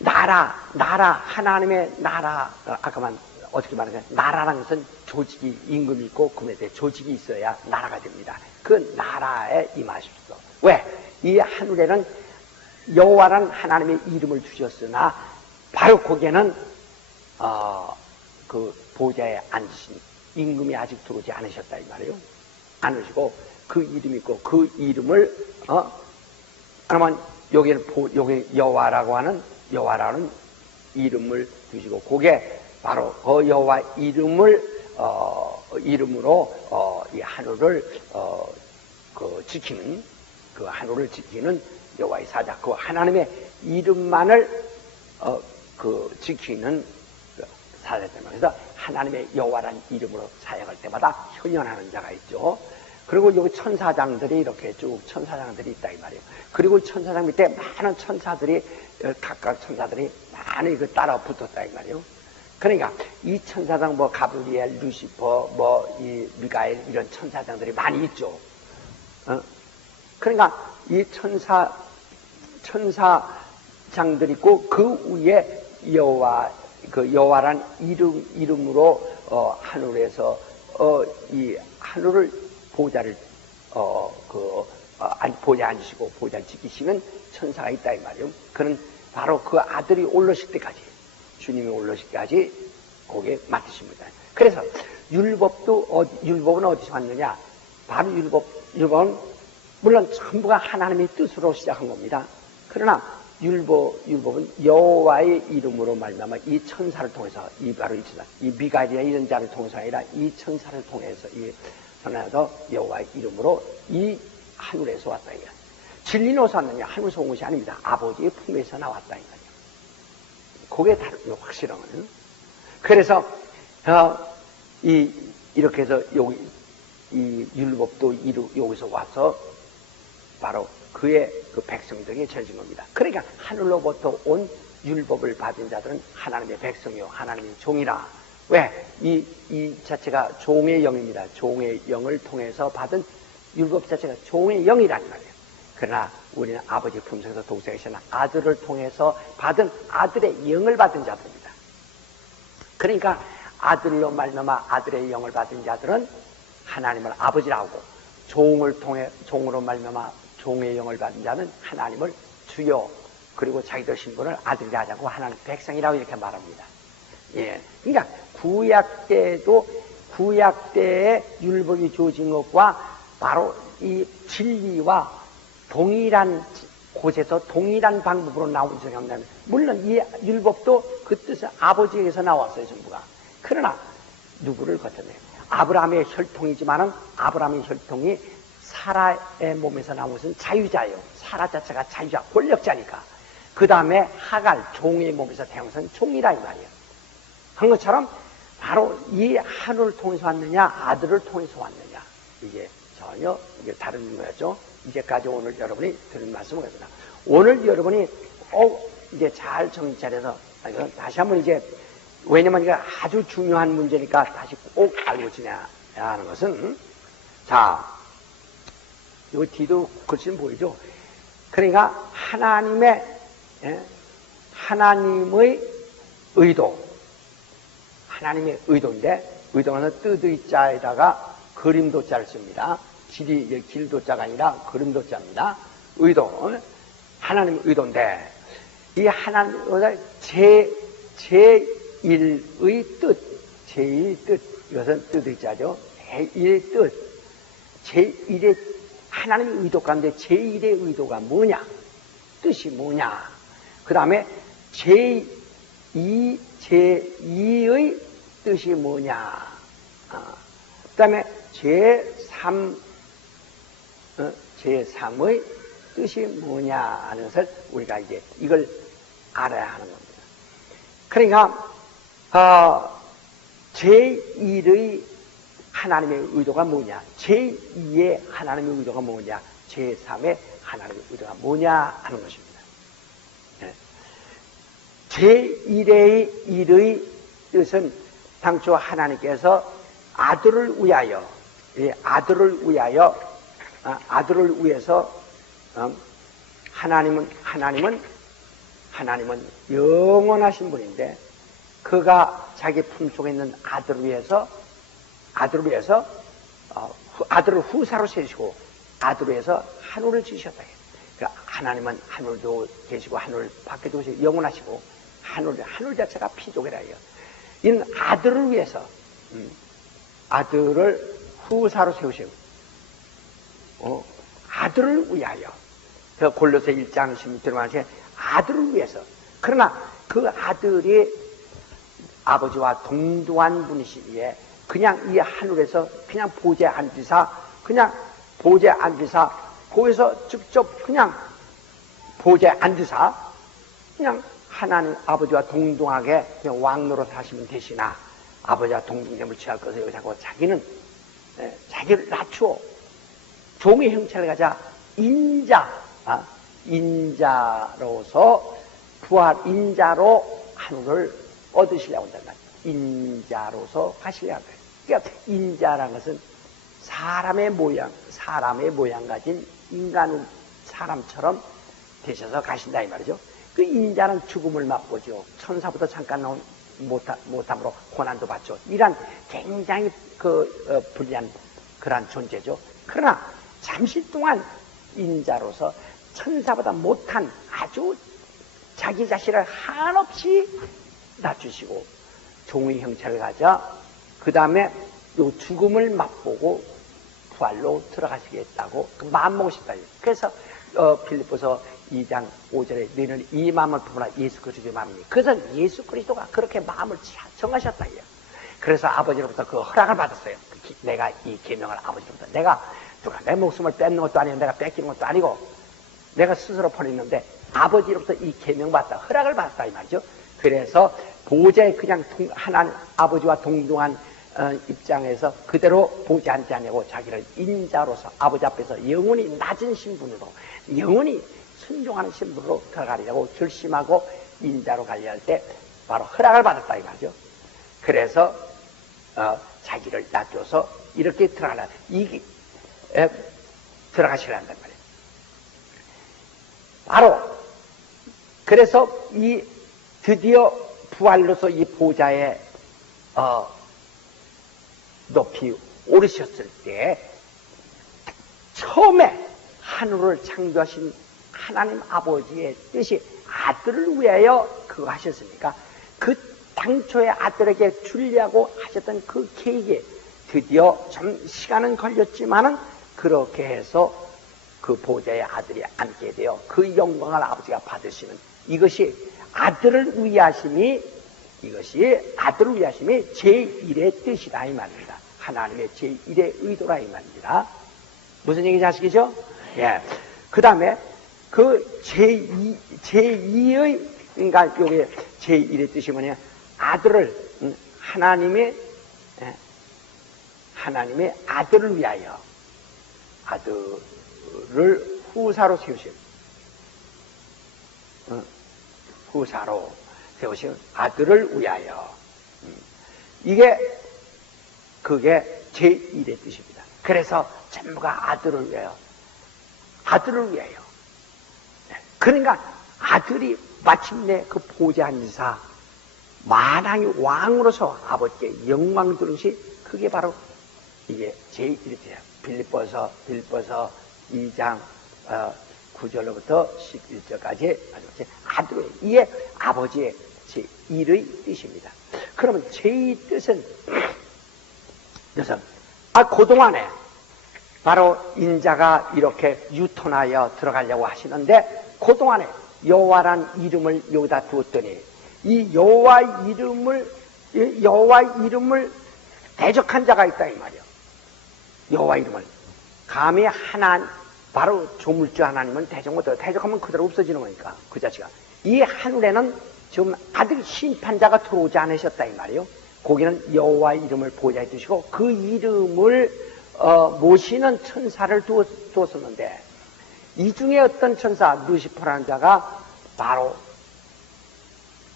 나라, 하나님의 나라, 아까만 어떻게 말하냐, 나라라는 것은 조직이, 임금이 있고 그 밑에 조직이 있어야 나라가 됩니다. 그 나라에 임하십시오. 왜? 이 하늘에는 여호와라는 하나님의 이름을 주셨으나 바로 거기에는 그 보좌에 앉으신 임금이 아직 들어오지 않으셨다 이 말이에요. 않으시고 그 이름이 있고 그 이름을 그러면 여기 여호와라는 이름을 두시고 그게 바로 그 여호와 이름으로 이 하늘을 지키는, 그 하늘을 지키는 여호와의 사자, 그 하나님의 이름만을 지키는 사자입니다. 그래서 하나님의 여호와라는 이름으로 사역할 때마다 현현하는 자가 있죠. 그리고 여기 천사장들이 이렇게 쭉 천사장들이 있다 이 말이에요. 그리고 천사장 밑에 많은 천사들이, 각각 천사들이 많이 따라 붙었다 이 말이에요. 그러니까 이 천사장 가브리엘, 루시퍼, 이 미가엘 이런 천사장들이 많이 있죠. 그러니까 이 천사장들이 있고 그 위에 여호와란 이름으로 하늘에서 이 하늘을 보좌를 보좌에 앉으시고 보좌를 지키시는 천사가 있다 이 말이에요. 그는 바로 그 아들이 올라오실 때까지, 주님이 올라오실 때까지 거기에 맡으십니다. 그래서 율법은 어디서 왔느냐? 바로 율법은 물론 전부가 하나님의 뜻으로 시작한 겁니다. 그러나 율법은 여호와의 이름으로 말미암아 이 천사를 통해서, 바로 이 천사, 이 미가엘이나 이런 자를 통해서 아니라 이 천사를 통해서 전하여서 여호와의 이름으로 이 하늘에서 왔다 이거야. 진리는 어디서 왔느냐? 하늘에서 온 것이 아닙니다. 아버지의 품에서 나왔다 이거야. 그게 다른 확실한 거는. 그래서 이렇게 해서 여기 이 율법도 여기서 와서 바로 그의 그 백성들에게 전해진 겁니다. 그러니까 하늘로부터 온 율법을 받은 자들은 하나님의 백성이요 하나님의 종이라. 왜? 이 자체가 종의 영입니다. 종의 영을 통해서 받은 율법 자체가 종의 영이라는 말이에요. 그러나 우리는 아버지 품성에서 독생하시는 아들을 통해서 받은 아들의 영을 받은 자들입니다. 그러니까 아들로 말미암아 아들의 영을 받은 자들은 하나님을 아버지라고 하고, 종으로 말미암아 종의 영을 받은 자는 하나님을 주여, 그리고 자기들 신분을 아들이라 하자고 하나님 백성이라고 이렇게 말합니다. 예. 그러니까 구약 때의 율법이 주어진 것과 바로 이 진리와 동일한 곳에서 동일한 방법으로 나온 적이 없나요? 물론 이 율법도 그 뜻은 아버지에게서 나왔어요, 전부가. 그러나 누구를 거쳤네요? 아브라함의 혈통이지만은 아브라함의 혈통이 사라의 몸에서 나온 것은 자유자예요. 사라 자체가 자유자, 권력자니까. 그 다음에 하갈, 종의 몸에서 태어난 것은 종이라 이 말이에요. 한 것처럼 바로 이 하늘을 통해서 왔느냐, 아들을 통해서 왔느냐, 이게 전혀 이게 다른 거였죠. 이제까지 오늘 여러분이 들은 말씀을 했습니다. 오늘 여러분이 이제 잘 정신 차려서 다시 한번 이제, 왜냐면 이게 아주 중요한 문제니까 다시 꼭 알고 지내야 하는 것은, 자, 요 뒤도 글씨는 보이죠? 그러니까 하나님의 의도인데, 의도는 뜻의 자에다가 그림도 자를 씁니다. 길도 자가 아니라 그림도 자입니다. 의도, 하나님의 의도인데, 이 하나님의 제1의 뜻, 이것은 뜻의 자죠. 제1의 뜻, 제1의 하나님의 의도 가운데 제1의 의도가 뭐냐? 뜻이 뭐냐? 그 다음에 제2의 뜻이 뭐냐? 그 다음에 제3의 뜻이 뭐냐 하는 것을 우리가 이제 이걸 알아야 하는 겁니다. 그러니까 제1의 하나님의 의도가 뭐냐, 제2의 하나님의 의도가 뭐냐, 제3의 하나님의 의도가 뭐냐 하는 것입니다. 제1의 일의 뜻은 당초 하나님께서 아들을 위하여, 아들을 위해서 하나님은 영원하신 분인데, 그가 자기 품속에 있는 아들을 위해서 아들을 후사로 세우시고 아들을 위해서 하늘을 지으셨다. 그러니까 하나님은 하늘도 계시고 하늘 밖에도 계시고 영원하시고 하늘 자체가 피조계라 해요. 이는 아들을 위해서 아들을 후사로 세우시고 아들을 위하여, 골로새 1장 16절에 말하신 아들을 위해서. 그러나 그 아들이 아버지와 동등한 분이시기에 그냥 이 하늘에서 그냥 보좌에 앉으사 거기서 직접 그냥 보좌에 앉으사 그냥 하나님 아버지와 동등하게 그냥 왕노릇 하시면 되시나, 아버지와 동등됨을 취할 것을 여기 자꾸 자기는 자기를 낮추어 종의 형체를 가자 인자로서 인자로 하늘을 얻으시려고 한단 말이에요. 인자로서 가시려고 해요. 그러니까 인자라는 것은 사람의 모양 가진 인간 사람처럼 되셔서 가신다 이 말이죠. 그 인자는 죽음을 맛보죠. 천사보다 잠깐 나온 못함으로 고난도 받죠. 이란 굉장히 불리한 그러한 존재죠. 그러나 잠시 동안 인자로서 천사보다 못한 아주 자기 자신을 한없이 낮추시고 종의 형체를 가져 그 다음에 요 죽음을 맛보고 부활로 들어가시겠다고 그 마음먹으셨다. 그래서 빌립보서 2장 5절에 너희는 이 마음을 품으라, 예수 그리스도의 마음이니. 그것은 예수 그리스도가 그렇게 마음을 정하셨다. 그래서 아버지로부터 그 허락을 받았어요. 내가 이 계명을 아버지로부터, 내가 누가 내 목숨을 뺏는 것도 아니고 내가 뺏기는 것도 아니고 내가 스스로 버리는데 아버지로부터 이 계명 받다, 허락을 받았다 이 말이죠. 그래서 보좌에 그냥 하나님 아버지와 동등한 입장에서 그대로 보지 않지 않냐고 자기를 인자로서 아버지 앞에서 영원히 낮은 신분으로, 영원히 순종하는 신분으로 들어가려고 결심하고 인자로 가려 할 때 바로 허락을 받았다 이 말이죠. 그래서 자기를 낮춰서 이렇게 들어가시려 한단 말이에요. 바로 그래서 이 드디어 부활로서 이 보좌에 높이 오르셨을 때 처음에 하늘을 창조하신 하나님 아버지의 뜻이 아들을 위하여 그거 하셨으니까 그 당초에 아들에게 주려고 하셨던 그 계획에 드디어 좀 시간은 걸렸지만은 그렇게 해서 그 보좌의 아들이 앉게 되어 그 영광을 아버지가 받으시는 이것이 아들을 위하심이 제1의 뜻이다 이 말입니다. 하나님의 제1의 의도라 이 말입니다. 무슨 얘기인지 아시겠죠? 예. 그 다음에 그 제2의 그러니까 여기 제1의 뜻이 뭐냐, 아들을 하나님의 아들을 위하여 아들을 후사로 세우신 아들을 위하여, 그게 제1의 뜻입니다. 그래서 전부가 아들을 위하여. 그러니까 아들이 마침내 그 보좌 앉으사 만왕의 왕으로서 아버지의 영광 들으시, 그게 바로 이게 제1의 뜻이에요. 빌립보서 2장 9절로부터 11절까지 아들의, 이게 아버지의 제1의 뜻입니다. 그러면 제2 뜻은 그동안에 바로 인자가 이렇게 유턴하여 들어가려고 하시는데 그동안에 여호와란 이름을 여기다 두었더니 이 여호와 이름을 대적한 자가 있다 이 말이요. 여호와 이름을 감히 바로 조물주 하나님은 대적 못해요. 대적하면 그대로 없어지는 거니까 그 자체가. 이 하늘에는 지금 아들 심판자가 들어오지 않으셨다 이 말이요. 거기는 여호와의 이름을 보좌에 두시고 그 이름을 모시는 천사를 두었었는데 이 중에 어떤 천사 루시퍼라는 자가 바로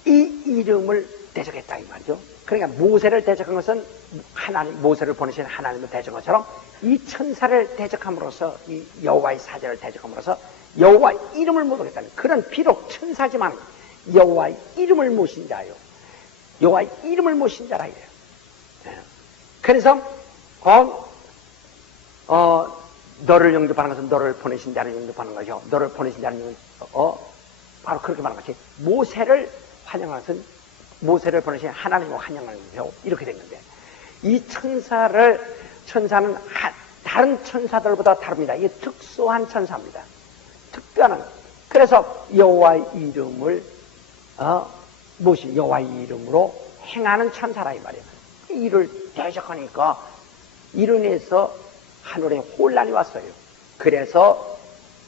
이 이름을 대적했다 이 말이죠. 그러니까 모세를 대적한 것은 하나님, 모세를 보내신 하나님을 대적한 것처럼 이 천사를 대적함으로써 이 여호와의 사자를 대적함으로써 여호와의 이름을 모독했다는 그런 비록 천사지만 여호와의 이름을 모신 자요. 여호와의 이름을 모신 자라 이래요. 그래서 너를 영접하는 것은 너를 보내신 자를 영접하는 것이요. 너를 보내신 자는 바로 그렇게 말하는 것이 모세를 환영하는 것은 모세를 보내신 하나님을 환영하는 것이요. 이렇게 된 건데 이 천사는 다른 천사들보다 다릅니다. 이게 특수한 천사입니다. 특별한. 그래서 여호와의 이름을 모신 여호와의 이름으로 행하는 천사라 이 말이에요. 이를 대적하니까 이로 인해서 하늘에 혼란이 왔어요. 그래서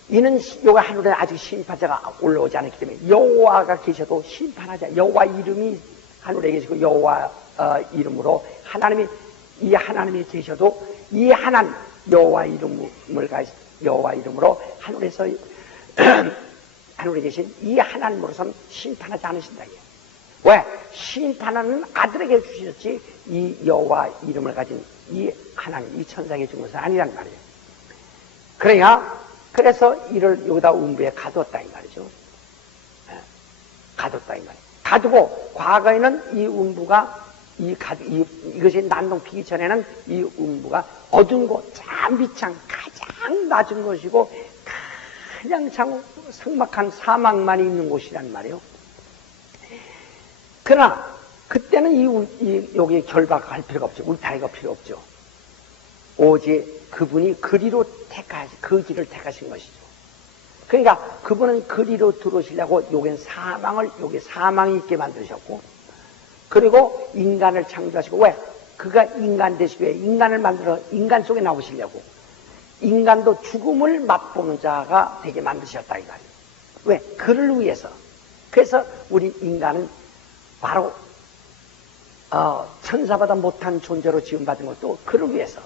이는 여호와 하늘에 아직 심판자가 올라오지 않았기 때문에 여호와가 계셔도 심판하자. 여호와 이름이 하늘에 계시고 여호와 이름으로 이 하나님이 계셔도 이 하나님 여호와 이름으로 하늘에서 하늘에 계신 이 하나님으로서는 심판하지 않으신다. 왜? 심판하는 아들에게 주셨지 이 여호와 이름을 가진 이 하나님, 이 천사에게 준 것은 아니란 말이에요. 그래서 이를 여기다 음부에 가두었다 이 말이죠. 가뒀다 이 말이에요. 가두고 과거에는 이 음부가 이것이 난동 피기 전에는 이 음부가 어두운 곳, 잠비창 가장 낮은 곳이고 가장 삭막한 사막만이 있는 곳이란 말이에요. 그러나 그때는 여기 결박할 필요가 없죠. 울타리가 필요 없죠. 오직 그분이 그리로 그 길을 택하신 것이죠. 그러니까 그분은 그리로 들어오시려고 여기 사망이 있게 만드셨고 그리고 인간을 창조하시고 왜? 그가 인간 되시고 인간을 만들어 인간 속에 나오시려고 인간도 죽음을 맛보는 자가 되게 만드셨다 이 말이에요. 왜? 그를 위해서. 그래서 우리 인간은 바로 천사보다 못한 존재로 지음받은 것도 그를 위해서.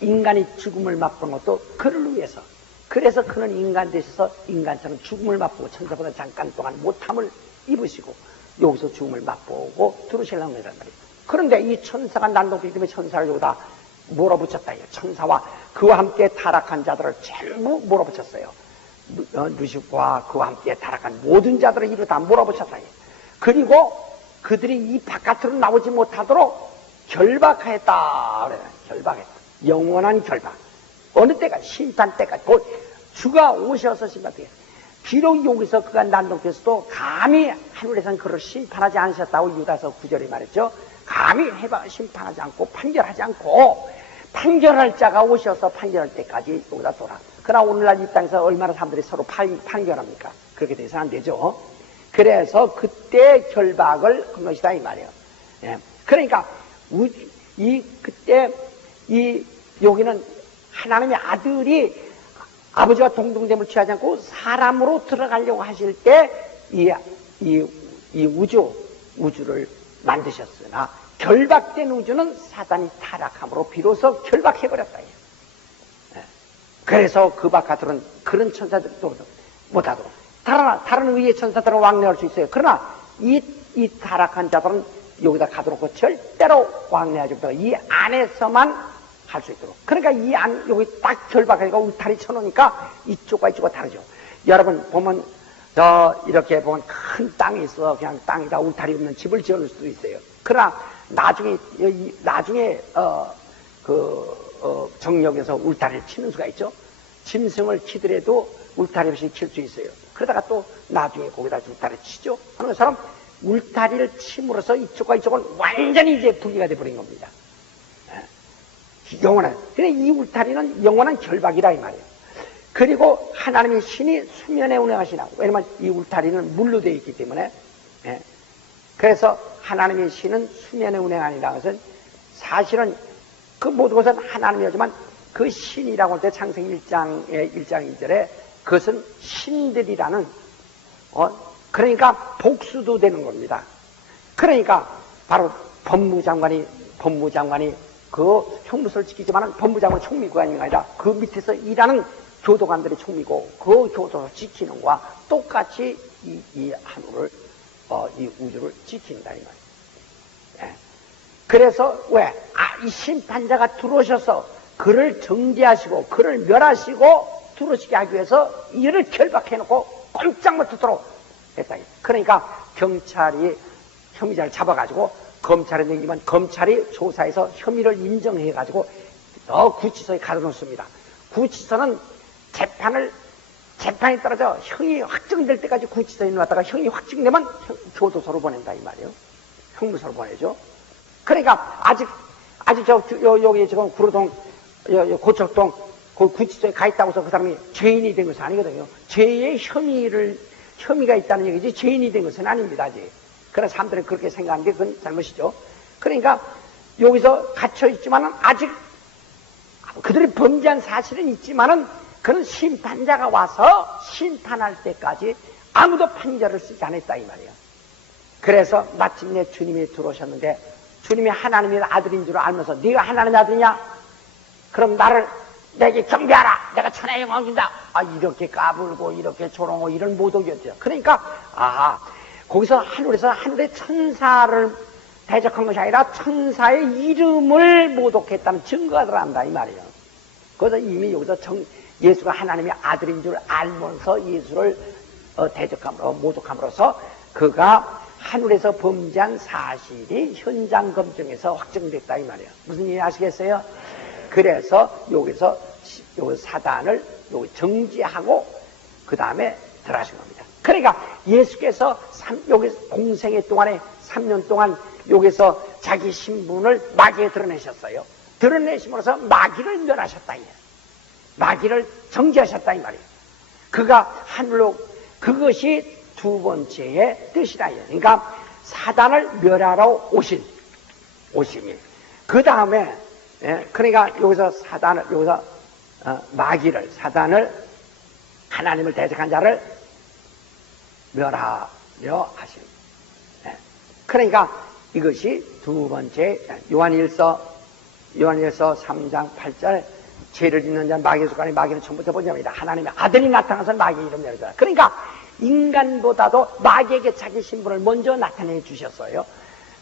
인간이 죽음을 맛보는 것도 그를 위해서. 그래서 그는 인간 되셔서 인간처럼 죽음을 맛보고 천사보다 잠깐 동안 못함을 입으시고 여기서 죽음을 맛보고 들어오시려는 거란 말이에요. 그런데 이 천사가 난동이기 때문에 천사를 여기다 몰아붙였다. 천사와 그와 함께 타락한 자들을 전부 몰아붙였어요. 루시퍼와 그와 함께 타락한 모든 자들을 이루 다 몰아붙였다. 그리고 그들이 이 바깥으로 나오지 못하도록 결박하였다. 결박했다. 영원한 결박. 어느 때가 심판 때까지 곧 주가 오셔서 심판하겠다. 비록 여기서 그가 난동돼서도 감히 하늘에서는 그를 심판하지 않으셨다고 유다서 9절에 말했죠. 감히 해방을 심판하지 않고 판결하지 않고 판결할 자가 오셔서 판결할 때까지 여기다 돌아. 그러나 오늘날 이 땅에서 얼마나 사람들이 서로 판결합니까? 그렇게 돼서는 안 되죠. 그래서 그때 결박을 한 것이다 이 말이에요. 예. 그러니까 그때 여기는 하나님의 아들이 아버지와 동등됨을 취하지 않고 사람으로 들어가려고 하실 때 이 우주를 만드셨으나 결박된 우주는 사단이 타락함으로 비로소 결박해버렸다. 그래서 그 바깥으로는 그런 천사들도 못하도록 다른 의의 천사들은 왕래할 수 있어요. 그러나 이 타락한 자들은 여기다 가둬놓고 절대로 왕래하지 못하고 이 안에서만 할 수 있도록. 그러니까 여기 딱 결박하니까 울타리 쳐놓으니까 이쪽과 이쪽과 다르죠. 여러분 보면 이렇게 보면 큰 땅이 있어. 그냥 땅에다 울타리 없는 집을 지어놓을 수도 있어요. 그러나 나중에 정력에서 울타리를 치는 수가 있죠. 짐승을 치더라도 울타리 없이 칠 수 있어요. 그러다가 또 나중에 거기다 울타리를 치죠. 하는 것처럼 울타리를 침으로써 이쪽과 이쪽은 완전히 이제 분리가 돼버린 겁니다. 영원한. 그래 이 울타리는 영원한 결박이라 이 말이에요. 그리고 하나님의 신이 수면에 운행하시나. 왜냐면 이 울타리는 물로 되어 있기 때문에. 그래서 하나님의 신은 수면에 운행하니라는 것은 사실은 그 모든 것은 하나님이었지만 그 신이라고 할 때 창세기 1장 2절에 그것은 신들이라는 그러니까 복수도 되는 겁니다. 그러니까 바로 법무장관이 그 형무소를 지키지만 법무장관 총리관이 아니라 그 밑에서 일하는 교도관들의 총리고 그 교도소 지키는 거와 똑같이 이 하늘을 이 우주를 지킨다 이 말이에요. 예. 그래서 왜? 이 심판자가 들어오셔서 그를 정죄하시고 그를 멸하시고 들어오시게 하기 위해서 이를 결박해놓고 꼼짝 못하도록 했다. 그러니까 경찰이 혐의자를 잡아가지고 검찰에 넘기면 검찰이 조사해서 혐의를 인정해가지고 구치소에 가둬놓습니다. 구치소는 재판이 떨어져 형이 확정될 때까지 구치소에 놓았다가 형이 확정되면 교도소로 보낸다 이 말이에요. 형무소로 보내죠. 그러니까 아직 여기 지금 구로동 고척동 그 구치소에 가 있다고 해서 그 사람이 죄인이 된 것은 아니거든요. 죄의 혐의가 있다는 얘기지 죄인이 된 것은 아닙니다. 아직. 그런 사람들은 그렇게 생각하는 게 그건 잘못이죠. 그러니까 여기서 갇혀 있지만은 아직 그들이 범죄한 사실은 있지만은 그런 심판자가 와서 심판할 때까지 아무도 판결을 쓰지 않았다 이 말이에요. 그래서 마침내 주님이 들어오셨는데 주님이 하나님의 아들인 줄 알면서 네가 하나님의 아들이냐? 그럼 내게 경배하라. 내가 천하의 영광을 준다. 이렇게 까불고 이렇게 조롱하고 이런 모독이었죠. 그러니까 거기서 하늘의 천사를 대적한 것이 아니라 천사의 이름을 모독했다는 증거가 들어간다 이 말이에요. 그래서 이미 여기서 예수가 하나님의 아들인 줄 알면서 예수를 모독함으로써 그가 하늘에서 범죄한 사실이 현장 검증에서 확정됐다 이 말이에요. 무슨 얘기 아시겠어요? 그래서 여기서 사단을 정지하고 그 다음에 들어가신 겁니다. 그러니까 예수께서 여기 공생애 동안에 3년 동안 여기서 자기 신분을 마귀에 드러내셨어요. 드러내심으로써 마귀를 멸하셨다 이 말이에요. 마귀를 정지하셨다 이 말이에요. 그가 하늘로 그것이 두 번째의 뜻이다. 그러니까 사단을 멸하러 오심이. 그 다음에 그러니까 여기서 사단을 하나님을 대적한 자를 멸하려 하심. 그러니까 이것이 두 번째 요한일서 3장 8절 죄를 짓는 자는 마귀의 숟가락이 마귀는 처음부터 본자입니다. 하나님의 아들이 나타나서 마귀의 이름을 내리더라. 그러니까 인간보다도 마귀에게 자기 신분을 먼저 나타내 주셨어요.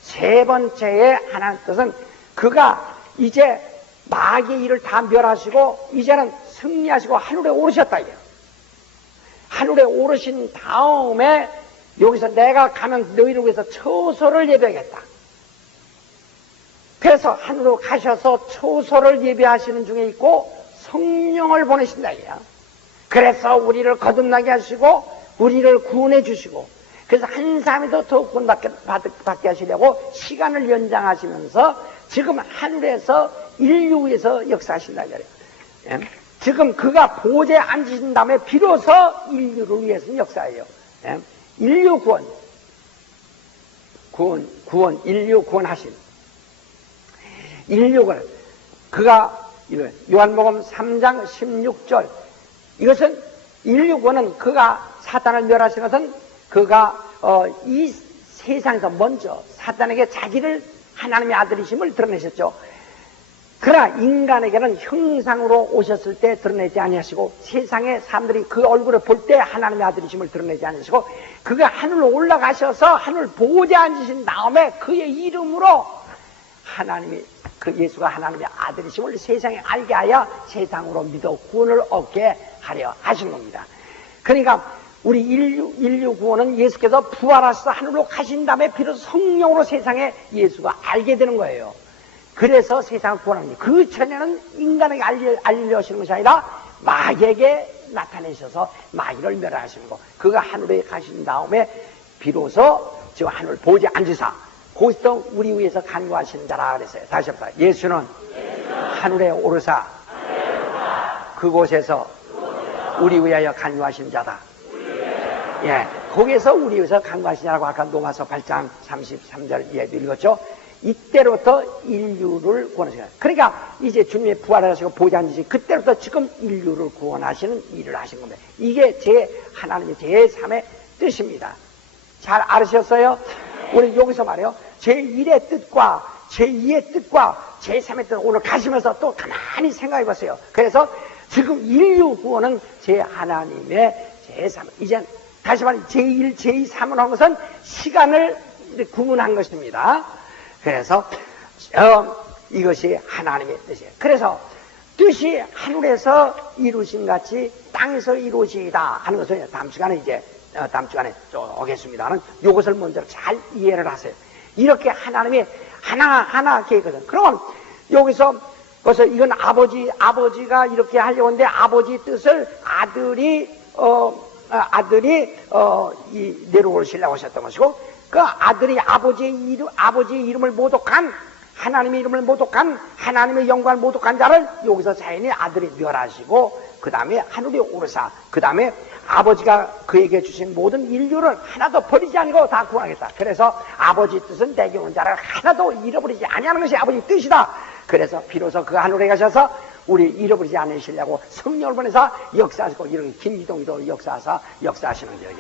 세 번째의 하나님 뜻은 그가 이제 마귀의 일을 다 멸하시고 이제는 승리하시고 하늘에 오르셨다 이거예요. 하늘에 오르신 다음에 여기서 내가 가면 너희를 위해서 처소를 예배하겠다. 그래서 하늘로 가셔서 처소를 예배하시는 중에 있고 성령을 보내신다 이거야. 그래서 우리를 거듭나게 하시고 우리를 구원해 주시고 그래서 한 사람이 더 구원받게 하시려고 시간을 연장하시면서 지금 하늘에서 인류 위에서 역사하신다 이거예요. 지금 그가 보좌에 앉으신 다음에 비로소 인류를 위해서 역사해요. 인류 인류 구원하신 인류를 그가 요한복음 3장 16절 이것은 인류 구원은 그가 사단을 멸하신 것은 그가 이 세상에서 먼저 사단에게 자기를 하나님의 아들이심을 드러내셨죠. 그러나 인간에게는 형상으로 오셨을 때 드러내지 아니하시고 세상의 사람들이 그 얼굴을 볼 때 하나님의 아들이심을 드러내지 아니하시고 그가 하늘로 올라가셔서 하늘 보좌에 앉으신 다음에 그의 이름으로 그 예수가 하나님의 아들이심을 세상에 알게 하여 세상으로 믿어 구원을 얻게 하려 하신 겁니다. 그러니까 우리 인류 구원은 예수께서 부활하셔서 하늘로 가신 다음에 비로소 성령으로 세상에 예수가 알게 되는 거예요. 그래서 세상을 구원합니다. 그 전에는 인간에게 알리려 하시는 것이 아니라 마귀에게 나타내셔서 마귀를 멸하시는 거. 그가 하늘에 가신 다음에 비로소 저 하늘 보좌에 앉으사 거기서 우리 위해서 간구하시는 자라 그랬어요. 다시 합시다. 예수는 하늘에 오르사 그곳에서 우리 위하여 간구하시는 자다. 거기에서 우리 위해서 간구하시는 자라고 아까 로마서 8장 33절 이해도 읽었죠. 이때로부터 인류를 구원하시는 거예요. 그러니까 이제 주님이 부활하시고 보좌에 앉으신 그때부터 지금 인류를 구원하시는 일을 하신 겁니다. 이게 하나님의 제3의 뜻입니다. 잘 알으셨어요? 우리 여기서 말이요. 제1의 뜻과 제2의 뜻과 제3의 뜻 오늘 가시면서 또 가만히 생각해 보세요. 그래서 지금 인류 구원은 제 하나님의 제3, 이제 다시 말해 제1, 제2, 3을 한 것은 시간을 구분한 것입니다. 그래서 이것이 하나님의 뜻이에요. 그래서 뜻이 하늘에서 이루신 같이 땅에서 이루어지이다 하는 것을 다음 시간에 좀 오겠습니다는 이것을 먼저 잘 이해를 하세요. 이렇게 하나님의 하나 계획거든. 그러면 여기서 그래서 이건 아버지가 이렇게 하려고 하는데 아버지 뜻을 아들이 내려오시려고 하셨던 것이고, 그 아들이 아버지의 이름을 모독한, 하나님의 이름을 모독한, 하나님의 영광을 모독한 자를 여기서 자연히 아들이 멸하시고, 그 다음에 하늘에 오르사, 그 다음에 아버지가 그에게 주신 모든 인류를 하나도 버리지 아니고 다 구원하겠다. 그래서 아버지 뜻은 내게 온 자를 하나도 잃어버리지 아니하는 것이 아버지 뜻이다. 그래서 비로소 그 하늘에 가셔서 우리 잃어버리지 않으시려고 성령을 보내서 역사하시고, 이런 김기동이도 역사하시는 거예요.